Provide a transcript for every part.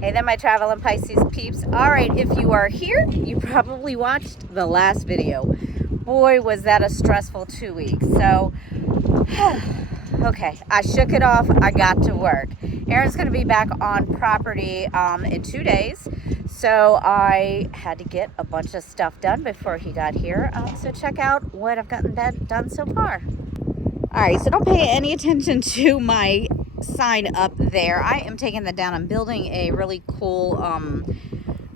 Hey there, my Traveling Pisces peeps. All right, if you are here, you probably watched the last video. Boy, was that a stressful 2 weeks. So, okay, I shook it off. I got to work. Aaron's going to be back on property in 2 days. So I had to get a bunch of stuff done before he got here. So check out what I've gotten done so far. All right, so don't pay any attention to my sign up there. I am taking that down. I'm building a really cool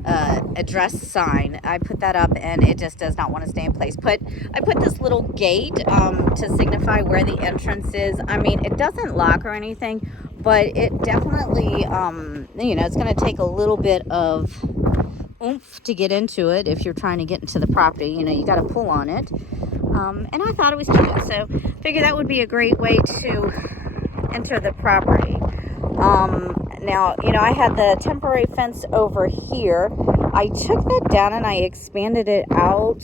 address sign. I put that up and it just does not want to stay in place. I put this little gate to signify where the entrance is. I mean, it doesn't lock or anything, but it definitely, it's going to take a little bit of oomph to get into it. If you're trying to get into the property, you got to pull on it. And I thought it was cute, so figured that would be a great way to enter the property. Now, I had the temporary fence over here. I took that down and I expanded it out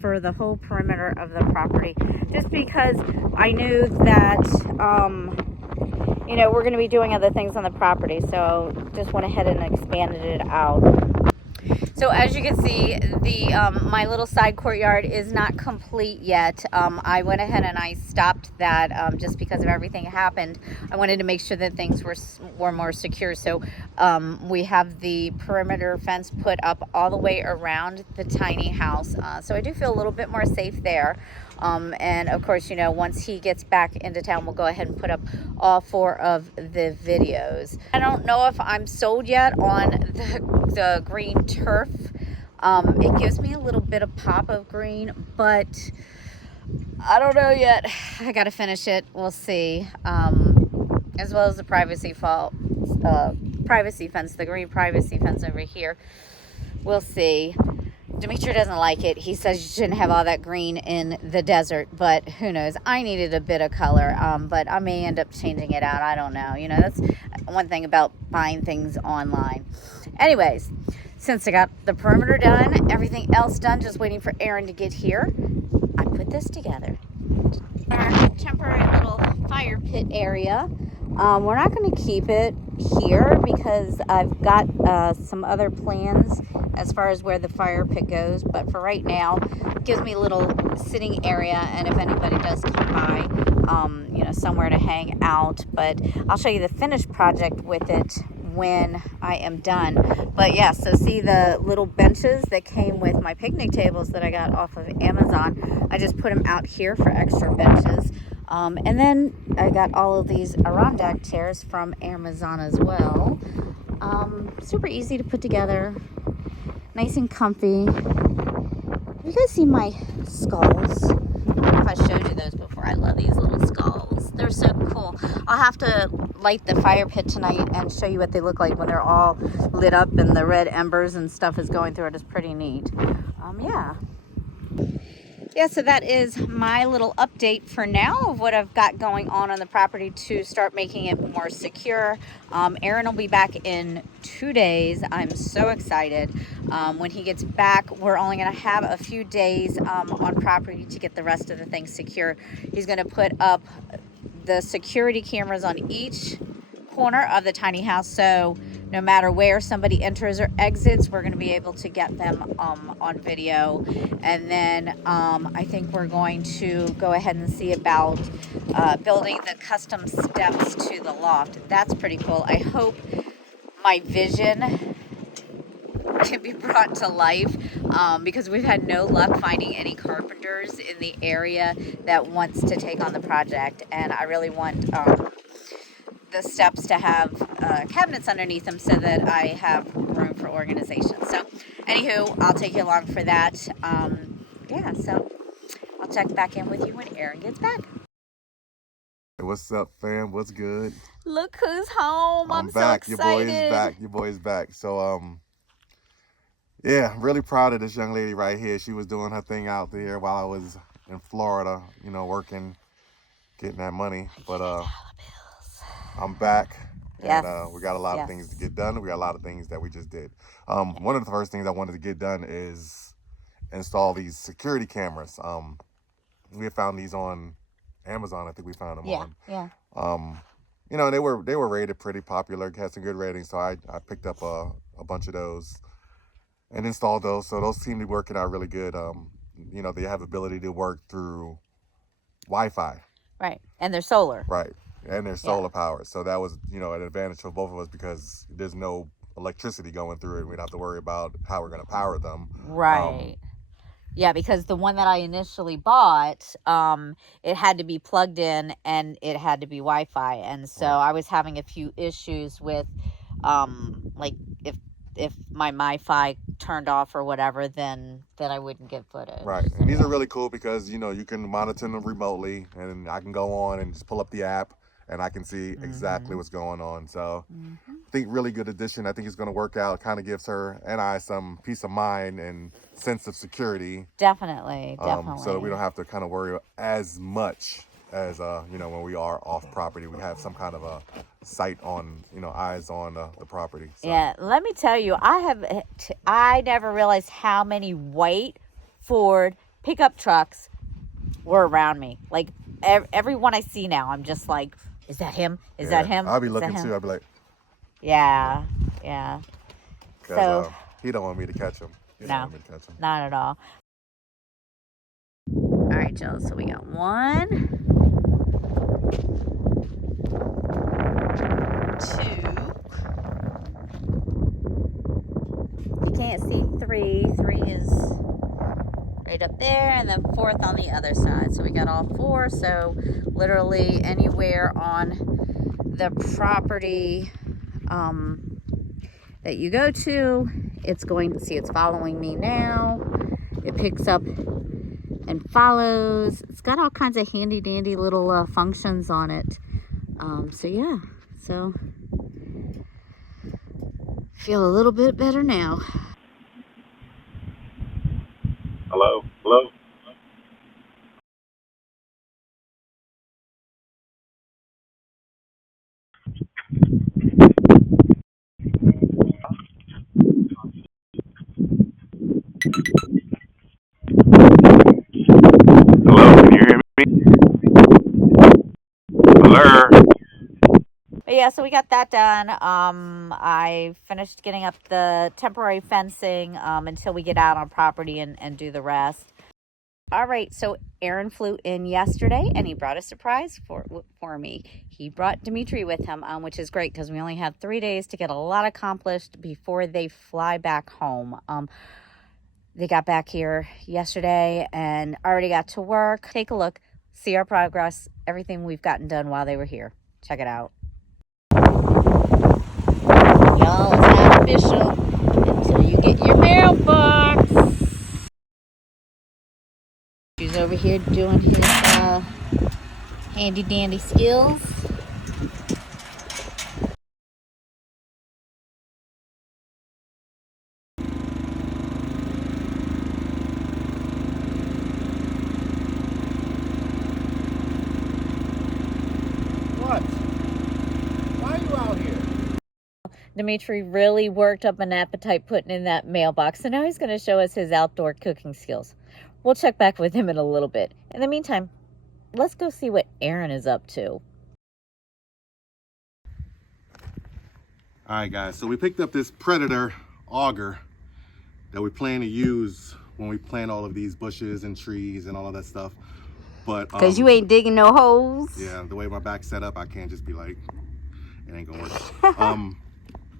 for the whole perimeter of the property, just because I knew that, we're going to be doing other things on the property, so just went ahead and expanded it out. So as you can see, my little side courtyard is not complete yet. I went ahead and I stopped that just because of everything that happened. I wanted to make sure that things were more secure. So we have the perimeter fence put up all the way around the tiny house. So I do feel a little bit more safe there. And of course, once he gets back into town, we'll go ahead and put up all 4 of the videos. I don't know if I'm sold yet on the green turf. It gives me a little bit of pop of green, but I don't know yet. I gotta finish it. We'll see. As well as the privacy fence, the green privacy fence over here. We'll see. Dimitri doesn't like it. He says you shouldn't have all that green in the desert, but who knows? I needed a bit of color, but I may end up changing it out. I don't know. That's one thing about buying things online. Anyways, since I got the perimeter done, everything else done, just waiting for Aaron to get here, I put this together. Our temporary little fire pit area. We're not going to keep it here because I've got some other plans as far as where the fire pit goes, but for right now, it gives me a little sitting area, and if anybody does come by, somewhere to hang out. But I'll show you the finished project with it when I am done. But yeah, so see the little benches that came with my picnic tables that I got off of Amazon. I just put them out here for extra benches. And then I got all of these Adirondack chairs from Amazon as well. Super easy to put together. Nice and comfy. You guys see my skulls? I don't know if I showed you those before. I love these little skulls. They're so cool. I'll have to light the fire pit tonight and show you what they look like when they're all lit up and the red embers and stuff is going through it. It's pretty neat. Yeah, so that is my little update for now of what I've got going on the property to start making it more secure. Aaron will be back in 2 days. I'm so excited. When he gets back, we're only going to have a few days on property to get the rest of the things secure. He's going to put up the security cameras on each corner of the tiny house, so no matter where somebody enters or exits, we're going to be able to get them on video. And then I think we're going to go ahead and see about building the custom steps to the loft. That's pretty cool. I hope my vision can be brought to life because we've had no luck finding any carpenters in the area that wants to take on the project, and I really want the steps to have cabinets underneath them so that I have room for organization. So anywho, I'll take you along for that. So I'll check back in with you when Aaron gets back. Hey, what's up, fam? What's good? Look who's home. I'm back. So excited. Your boy is back. So yeah, I'm really proud of this young lady right here. She was doing her thing out there while I was in Florida, working, getting that money. But I'm back. Yes. And we got a lot of things to get done. We got a lot of things that we just did. One of the first things I wanted to get done is install these security cameras. We had found these on Amazon. I think we found them on. Yeah. you know, they were rated pretty popular, had some good ratings. So I picked up a bunch of those and installed those. So those seem to be working out really good. You know, they have ability to work through Wi-Fi. Right. And they're solar. Right. And they're solar powered. So that was, you know, an advantage for both of us because there's no electricity going through it. We don't have to worry about how we're going to power them. Right. Yeah, because the one that I initially bought, it had to be plugged in and it had to be Wi-Fi. And so I was having a few issues with, like if my Wi-Fi turned off or whatever, then I wouldn't get footage. Right. And these are really cool because, you know, you can monitor them remotely and I can go on and just pull up the app and I can see exactly what's going on. So I think really good addition. I think it's going to work out. Kind of gives her and I some peace of mind and sense of security. Definitely. So that we don't have to kind of worry as much as, you know, when we are off property, we have some kind of a sight on, you know, eyes on the property. So. Yeah, let me tell you, I never realized how many white Ford pickup trucks were around me. Like every one I see now, I'm just like, is that him? Is that him? I'll be looking too. I'll be like, yeah. So he don't want me to catch him. No, not at all. All right, Jill. So we got 1, 2. You can't see 3. 3 is right up there, and then 4th on the other side. So we got all 4. So literally anywhere on the property that you go to, it's going to see. It's following me now. It picks up and follows. It's got all kinds of handy dandy little functions on it. So yeah, so feel a little bit better now. Hello. Hello, can you hear me? Hello. But yeah, so we got that done. I finished getting up the temporary fencing until we get out on property and do the rest. All right, so Aaron flew in yesterday, and he brought a surprise for me. He brought Dimitri with him, which is great because we only have 3 days to get a lot accomplished before they fly back home. They got back here yesterday and already got to work. Take a look, see our progress, everything we've gotten done while they were here. Check it out. Y'all, it's not official until you get your mailbox. He's over here doing his handy dandy skills. What? Why are you out here? Dimitri really worked up an appetite putting in that mailbox, so now he's going to show us his outdoor cooking skills. We'll check back with him in a little bit. In the meantime, let's go see what Aaron is up to. All right, guys, so we picked up this Predator auger that we plan to use when we plant all of these bushes and trees and all of that stuff. But because you ain't digging no holes. Yeah, the way my back's set up, I can't just be like, it ain't gonna work.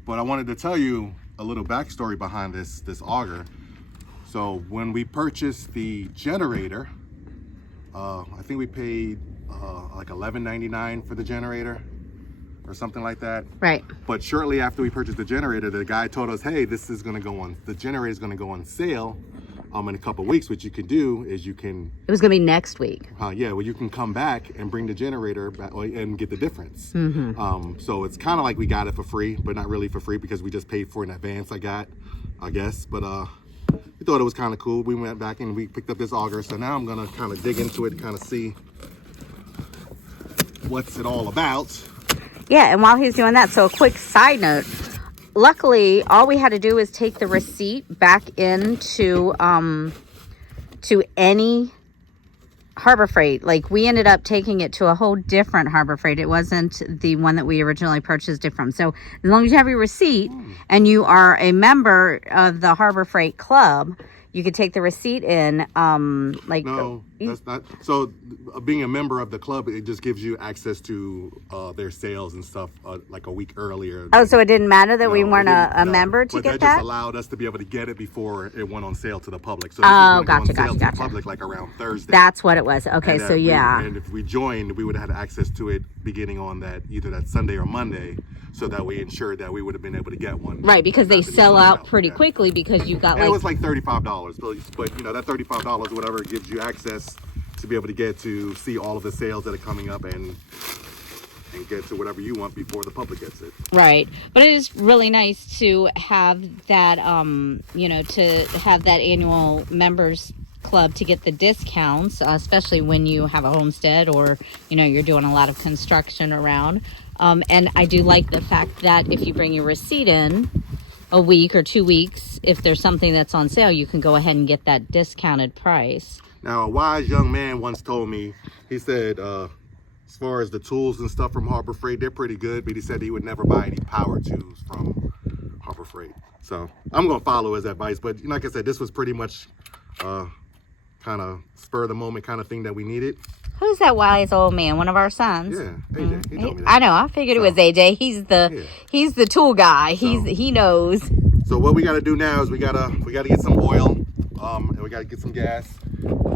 But I wanted to tell you a little backstory behind this auger. So when we purchased the generator, I think we paid like $11.99 for the generator or something like that. Right. But shortly after we purchased the generator, the guy told us, hey, the generator is gonna go on sale in a couple of weeks. What you can do is you can... It was gonna be next week. Yeah, well, you can come back and bring the generator back and get the difference. Mm-hmm. So it's kind of like we got it for free, but not really for free because we just paid for it in advance, I guess. But we thought it was kind of cool. We went back and we picked up this auger. So now I'm gonna kind of dig into it and kind of see what's it all about. Yeah, and while he's doing that, so a quick side note. Luckily, all we had to do is take the receipt back into to any Harbor Freight. Like, we ended up taking it to a whole different Harbor Freight. It wasn't the one that we originally purchased it from. So as long as you have your receipt and you are a member of the Harbor Freight Club, you could take the receipt in. No, that's not. So being a member of the club, it just gives you access to their sales and stuff like a week earlier. Oh, so it didn't matter that we weren't a member to get that? But that just allowed us to be able to get it before it went on sale to the public. So oh, gotcha. To the public like around Thursday. That's what it was. Okay, and, so yeah. And if we joined, we would have had access to it beginning on that either that Sunday or Monday. So that we ensured that we would have been able to get one. Right, because they sell out pretty quickly because you got and it was like $35. But you know, that $35, whatever, gives you access to be able to get to see all of the sales that are coming up and get to whatever you want before the public gets it. Right. But it is really nice to have that, you know, to have that annual members club to get the discounts, especially when you have a homestead or, you know, you're doing a lot of construction around. And I do like the fact that if you bring your receipt in a week or 2 weeks, if there's something that's on sale, you can go ahead and get that discounted price. Now, a wise young man once told me, he said, as far as the tools and stuff from Harbor Freight, they're pretty good, but he said he would never buy any power tools from Harbor Freight. So I'm going to follow his advice. But like I said, this was pretty much kind of spur of the moment kind of thing that we needed. Who's that wise old man? One of our sons? Yeah, AJ. He told me that. I know. I figured it was AJ. He's the tool guy. He knows. So what we got to do now is we gotta get some oil, and we gotta get some gas.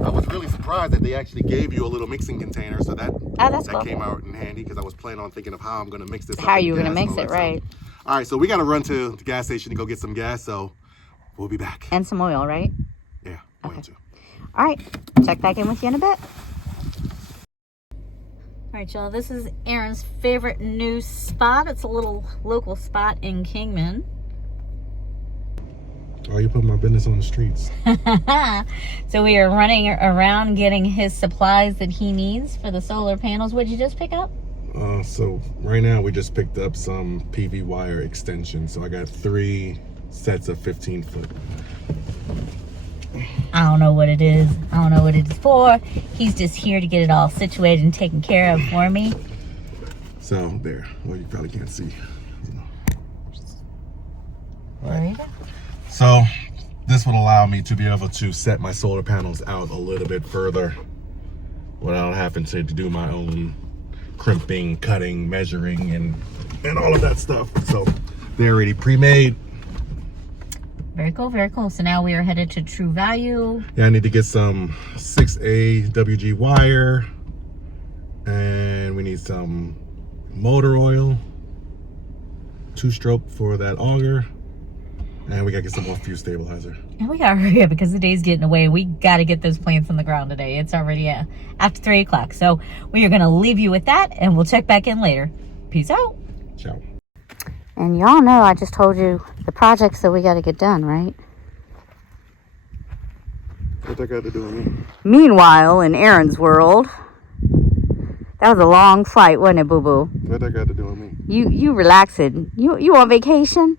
I was really surprised that they actually gave you a little mixing container, so that cool. Came out in handy because I was planning on thinking of how I'm gonna mix this. How you gonna mix it, right? All right, so we gotta run to the gas station to go get some gas. So we'll be back. And some oil, right? Yeah, oil too. All right, check back in with you in a bit. All right, y'all, this is Aaron's favorite new spot. It's a little local spot in Kingman. Oh, you put my business on the streets. So we are running around getting his supplies that he needs for the solar panels. What'd you just pick up? So right now we just picked up some PV wire extensions. So I got 3 sets of 15-foot. I don't know what it is. I don't know what it is for. He's just here to get it all situated and taken care of for me. So there. Well, you probably can't see. There you go. So this would allow me to be able to set my solar panels out a little bit further without having to do my own crimping, cutting, measuring, and all of that stuff. So they're already pre-made. Very cool, very cool. So now we are headed to True Value. Yeah, I need to get some 6A WG wire, and we need some motor oil, 2-stroke for that auger, and we gotta get some more fuse stabilizer. And we gotta hurry up because the day's getting away. We gotta get those plants on the ground today. It's already after 3 o'clock. So we are gonna leave you with that, and we'll check back in later. Peace out. Ciao. And y'all know I just told you the projects that we got to get done, right? What that got to do with me? Meanwhile, in Aaron's world, that was a long flight, wasn't it, boo-boo? What that got to do with me? You relaxing. You on vacation?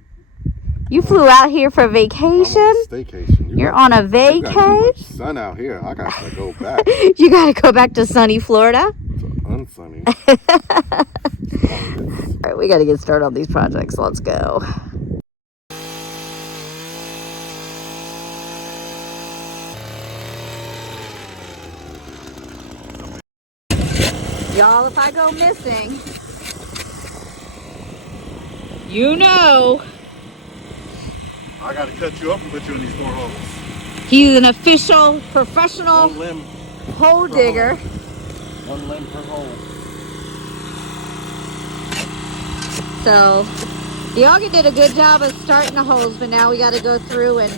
You flew out here for vacation? I'm on staycation. You're on a vacay? Sun out here. I got to go back. You got to go back to sunny Florida? To unsunny. All right, we got to get started on these projects. Let's go. Y'all, if I go missing, you know. I got to cut you up and put you in these 4 holes. He's an official, professional hole digger. 1 limb per hole. So the auger did a good job of starting the holes, but now we got to go through and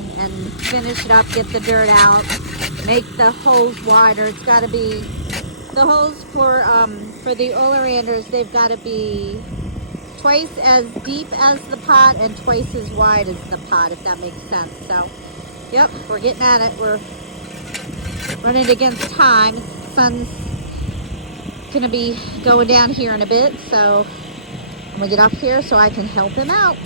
finish it up, get the dirt out, make the holes wider. It's got to be, the holes for the oleranders, they've got to be twice as deep as the pot and twice as wide as the pot, if that makes sense. So, yep, we're getting at it. We're running against time. The sun's gonna be going down here in a bit, so I'm gonna get up here so I can help him out.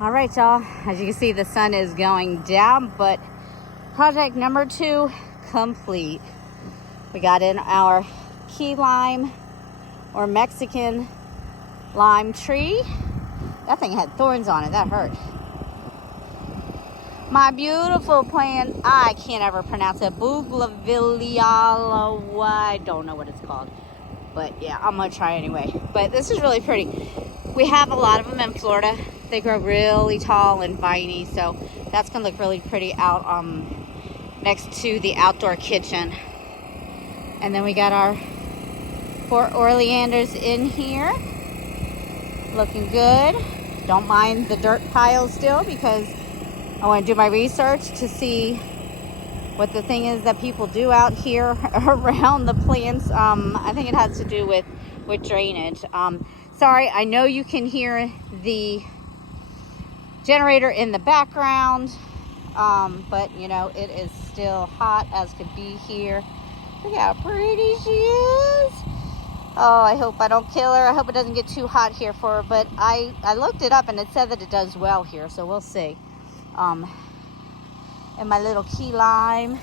All right, y'all, as you can see, the sun is going down, but project number 2 complete. We got in our key lime or Mexican lime tree. That thing had thorns on it. That hurt. My beautiful plant, I can't ever pronounce it. Bougainvillea, I don't know what it's called. But yeah, I'm gonna try anyway. But this is really pretty. We have a lot of them in Florida. They grow really tall and viney, so that's gonna look really pretty out next to the outdoor kitchen. And then we got our 4 oleanders in here. Looking good. Don't mind the dirt pile still because I want to do my research to see what the thing is that people do out here around the plants. I think it has to do with drainage. Sorry, I know you can hear the generator in the background, but you know, it is still hot as could be here. Look how pretty she is. Oh, I hope I don't kill her. I hope it doesn't get too hot here for her, but I looked it up and it said that it does well here, so we'll see. And my little key lime,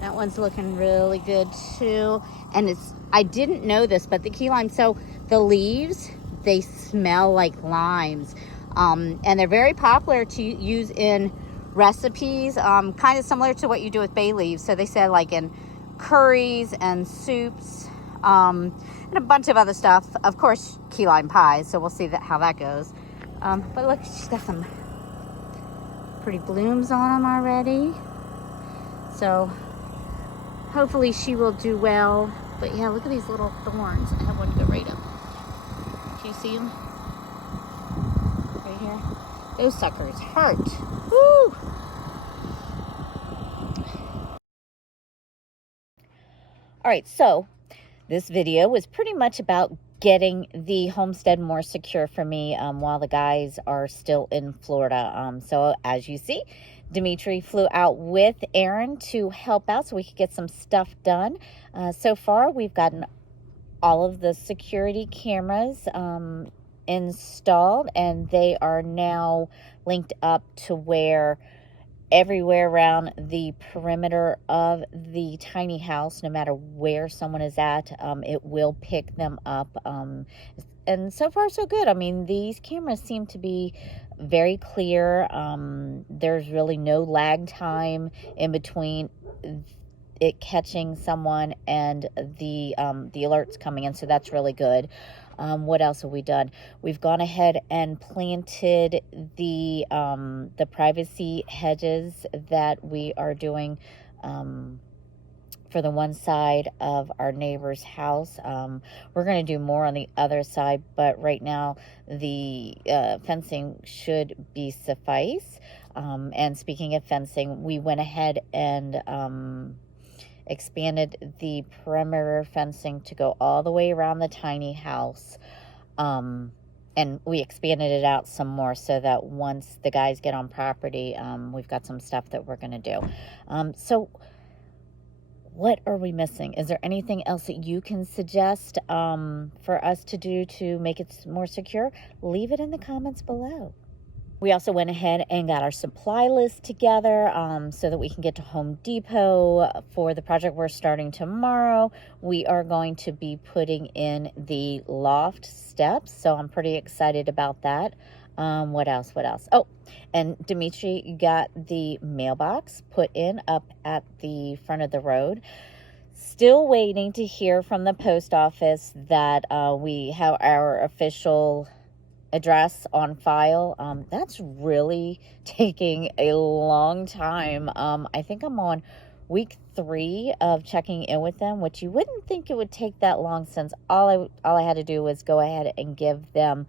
that one's looking really good too. And I didn't know this, but the key lime, so the leaves, they smell like limes. And they're very popular to use in recipes, kind of similar to what you do with bay leaves. So they said like in curries and soups, and a bunch of other stuff. Of course, key lime pies, so we'll see how that goes. But look, she's got some pretty blooms on them already. So hopefully she will do well. But yeah, look at these little thorns. I have one go right up. Do you see them? Right here. Those suckers hurt. Woo! All right, so this video was pretty much about getting the homestead more secure for me while the guys are still in Florida. So as you see, Dimitri flew out with Aaron to help out so we could get some stuff done. So far, we've gotten all of the security cameras installed, and they are now linked up to where everywhere around the perimeter of the tiny house, no matter where someone is at, it will pick them up. And so far so good. I mean, these cameras seem to be very clear. There's really no lag time in between it catching someone and the alerts coming in, so that's really good. What else have we done? We've gone ahead and planted the privacy hedges that we are doing for the one side of our neighbor's house. We're going to do more on the other side, but right now the fencing should be suffice. And speaking of fencing, we went ahead and expanded the perimeter fencing to go all the way around the tiny house. And we expanded it out some more so that once the guys get on property, we've got some stuff that we're going to do. So what are we missing? Is there anything else that you can suggest for us to do to make it more secure? Leave it in the comments below. We also went ahead and got our supply list together so that we can get to Home Depot for the project we're starting tomorrow. We are going to be putting in the loft steps, so I'm pretty excited about that. What else? Oh, and Dimitri got the mailbox put in up at the front of the road. Still waiting to hear from the post office that we have our official address on file. That's really taking a long time. I think I'm on week 3 of checking in with them, which you wouldn't think it would take that long, since all I had to do was go ahead and give them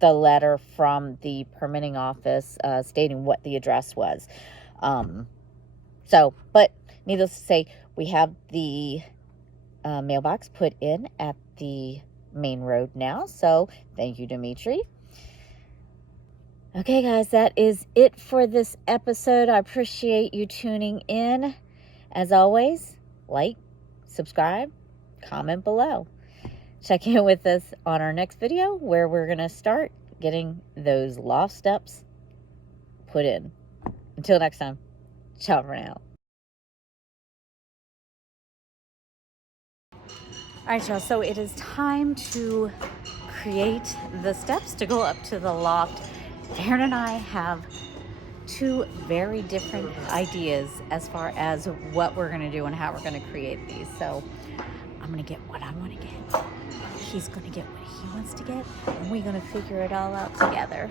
the letter from the permitting office stating what the address was. But needless to say, we have the mailbox put in at the main road now, so thank you, Dimitri. Okay guys, that is it for this episode. I appreciate you tuning in. As always, like, subscribe, comment below. Check in with us on our next video where we're going to start getting those loft steps put in. Until next time, ciao for now. All right, y'all, so it is time to create the steps to go up to the loft. Aaron and I have two very different ideas as far as what we're gonna do and how we're gonna create these. So I'm gonna get what I wanna get. He's gonna get what he wants to get, and we're gonna figure it all out together.